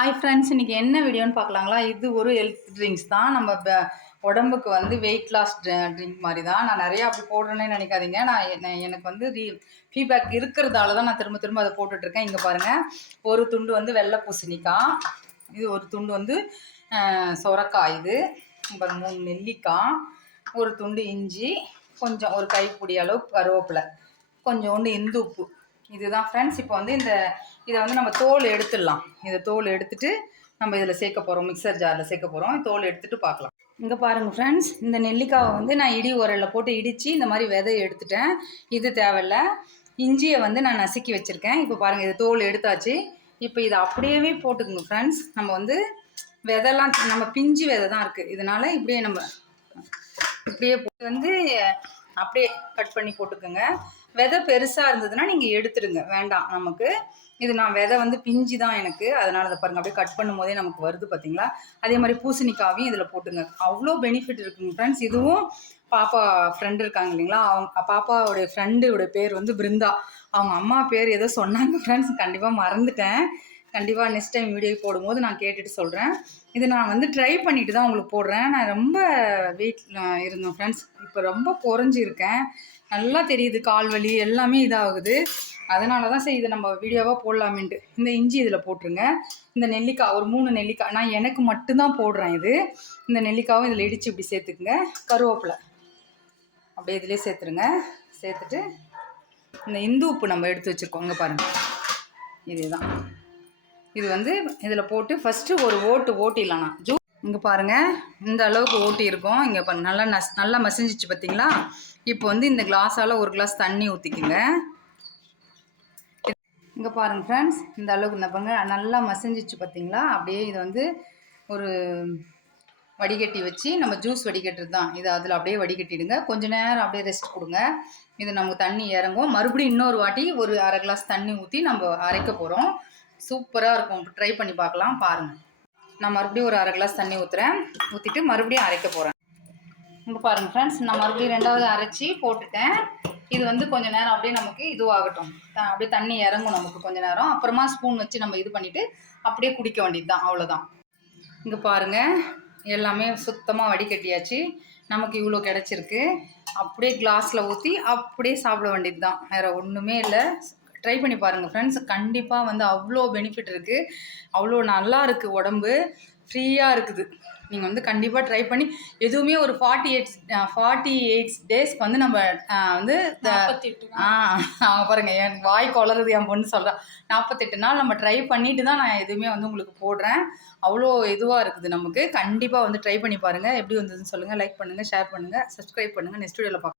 Hi friends இன்றைக்கி என்ன வீடியோன்னு பார்க்கலாங்களா? இது ஒரு ஹெல்த் ட்ரிங்க்ஸ் தான். நம்ம உடம்புக்கு வந்து வெயிட் லாஸ் ட்ரிங்க் மாதிரி தான் நான் நிறையா அப்படி போடுறேன்னே நினைக்காதீங்க. நான் என்ன- எனக்கு வந்து ரீ ஃபீட்பேக் இருக்கிறதால தான் நான் திரும்ப திரும்ப அதை போட்டுட்ருக்கேன். இங்கே பாருங்கள் ஒரு துண்டு வந்து வெள்ளை பூசணிக்காய். இது ஒரு துண்டு வந்து சொரக்காய் இது. அப்புறம் மூணு நெல்லிக்காய் ஒரு துண்டு இஞ்சி கொஞ்சம் ஒரு கைப்பிடி அளவு கருவேப்பிலை கொஞ்சோண்டு இந்து உப்பு இதுதான் ஃப்ரெண்ட்ஸ் இப்போ வந்து இந்த இதை வந்து நம்ம தோல் எடுத்துடலாம். இதை தோல் எடுத்துட்டு நம்ம இதில் சேர்க்க போகிறோம் மிக்சர் ஜாரில் சேர்க்க போகிறோம் தோல் எடுத்துட்டு பார்க்கலாம். இங்கே பாருங்கள் ஃப்ரெண்ட்ஸ் இந்த நெல்லிக்காவை வந்து நான் இடி உரலில் போட்டு இடித்து இந்த மாதிரி விதையை எடுத்துட்டேன். இது தேவையில்ல. இஞ்சியை வந்து நான் நசுக்கி வச்சுருக்கேன். இப்போ பாருங்கள் இது தோல் எடுத்தாச்சு. இப்போ இதை அப்படியே போட்டுக்குங்க ஃப்ரெண்ட்ஸ் நம்ம வந்து விதைலாம் நம்ம பிஞ்சு விதை தான் இருக்குது இதனால் இப்படியே நம்ம இப்படியே போட்டு வந்து அப்படியே கட் பண்ணி போட்டுக்கோங்க. விதை பெருசாக இருந்ததுன்னா நீங்கள் எடுத்துடுங்க. வேண்டாம் நமக்கு. இது நான் விதை வந்து பிஞ்சு தான் எனக்கு. அதனால அதை பாருங்கள் அப்படியே கட் பண்ணும் போதே நமக்கு வருது பார்த்தீங்களா அதே மாதிரி பூசணிக்காவையும் இதில் போட்டுங்க. அவ்வளோ பெனிஃபிட் இருக்குங்க ஃப்ரெண்ட்ஸ் இதுவும் பாப்பா ஃப்ரெண்டு இருக்காங்க இல்லைங்களா? அவங்க பாப்பாவுடைய ஃப்ரெண்டுடைய பேர் வந்து பிருந்தா. அவங்க அம்மா பேர் ஏதோ சொன்னாங்க ஃப்ரெண்ட்ஸ் கண்டிப்பாக மறந்துட்டேன். கண்டிப்பாக நெக்ஸ்ட் டைம் வீடியோ போடும்போது நான் கேட்டுட்டு சொல்கிறேன் இது நான் வந்து ட்ரை பண்ணிட்டு தான் உங்களுக்கு போடுறேன். நான் ரொம்ப வெயிட் இருந்தேன் ஃப்ரெண்ட்ஸ் இப்போ ரொம்ப குறைஞ்சிருக்கேன். நல்லா தெரியுது கால் வலி எல்லாமே இதாகுது. அதனால தான் சரி இதை நம்ம வீடியோவாக போடலாமேன்ட்டு. இந்த இஞ்சி இதில் போட்டுருங்க. இந்த நெல்லிக்காய் ஒரு மூணு நெல்லிக்காய். நான் எனக்கு மட்டும்தான் போடுறேன் இது. இந்த நெல்லிக்காவும் இதில் இடித்து இப்படி சேர்த்துக்குங்க. கருவேப்பிலை அப்படியே இதிலே சேர்த்துருங்க. சேர்த்துட்டு இந்த இந்து உப்பு நம்ம எடுத்து வச்சுருக்கோம். இங்கே பாருங்கள் இதுதான். இது வந்து இதில் போட்டு ஃபஸ்ட்டு ஒரு ஓட்டு ஓட்டிடலாம் நான் ஜூ இங்கே பாருங்கள் இந்த அளவுக்கு ஓட்டி இருக்கும். இங்கே பாருங்க நல்லா நஸ் நல்லா மசிஞ்சிச்சு பார்த்தீங்களா இப்போ வந்து இந்த கிளாஸால் ஒரு கிளாஸ் தண்ணி ஊற்றிக்குங்க இங்கே பாருங்கள் ஃப்ரெண்ட்ஸ் இந்த அளவுக்கு இந்த பாருங்க நல்லா மசிஞ்சிச்சு பார்த்தீங்களா அப்படியே இதை வந்து ஒரு வடிகட்டி வச்சு நம்ம ஜூஸ் வடிகட்டுறது தான். இதை அதில் அப்படியே வடிகட்டிடுங்க. கொஞ்ச நேரம் அப்படியே ரெஸ்ட் கொடுங்க. இது நமக்கு தண்ணி இறங்கும். மறுபடியும் இன்னொரு வாட்டி ஒரு அரை கிளாஸ் தண்ணி ஊற்றி நம்ம அரைக்க போகிறோம் சூப்பராக இருக்கும். ட்ரை பண்ணி பார்க்கலாம். பாருங்கள் நான் மறுபடியும் ஒரு அரை கிளாஸ் தண்ணி ஊற்றுறேன் ஊற்றிட்டு மறுபடியும் அரைக்க போகிறேன் இங்கே பாருங்கள் ஃப்ரெண்ட்ஸ் நான் மறுபடியும் ரெண்டாவது அரைச்சி போட்டுட்டேன். இது வந்து கொஞ்ச நேரம் அப்படியே நமக்கு இதுவாகட்டும். அப்படியே தண்ணி இறங்கும் நமக்கு கொஞ்ச நேரம். அப்புறமா ஸ்பூன் வச்சு நம்ம இது பண்ணிவிட்டு அப்படியே குடிக்க வேண்டியது தான் அவ்வளோதான் இங்கே பாருங்கள் எல்லாமே சுத்தமாக வடிகட்டியாச்சு. நமக்கு இவ்வளோ கிடச்சிருக்கு. அப்படியே கிளாஸில் ஊற்றி அப்படியே சாப்பிட வேண்டியது தான் வேறு ஒன்றுமே இல்லை. ட்ரை பண்ணி பாருங்கள் ஃப்ரெண்ட்ஸ் கண்டிப்பாக வந்து அவ்வளோ பெனிஃபிட் இருக்குது அவ்வளோ நல்லா இருக்குது உடம்பு. ஃப்ரீயாக இருக்குது. நீங்கள் வந்து கண்டிப்பாக ட்ரை பண்ணி எதுவுமே ஒரு ஃபார்ட்டி எயிட் ஃபார்ட்டி எயிட் டேஸ்க்கு வந்து நம்ம வந்து இந்த- ஆ அவங்க பாருங்க என் வாய் கொளருது என் பொண்ணு சொல்கிறா நாற்பத்தெட்டு நாள் நம்ம ட்ரை பண்ணிட்டு தான் நான் எதுவுமே வந்து உங்களுக்கு போடுறேன். அவ்வளோ இதுவாக இருக்குது நமக்கு. கண்டிப்பாக வந்து ட்ரை பண்ணி பாருங்கள் எப்படி வந்ததுன்னு சொல்லுங்கள் லைக் பண்ணுங்கள் ஷேர் பண்ணுங்கள் சப்ஸ்கிரைப் பண்ணுங்கள் நெக்ஸ்ட் வீடியோவில் பார்க்கலாம்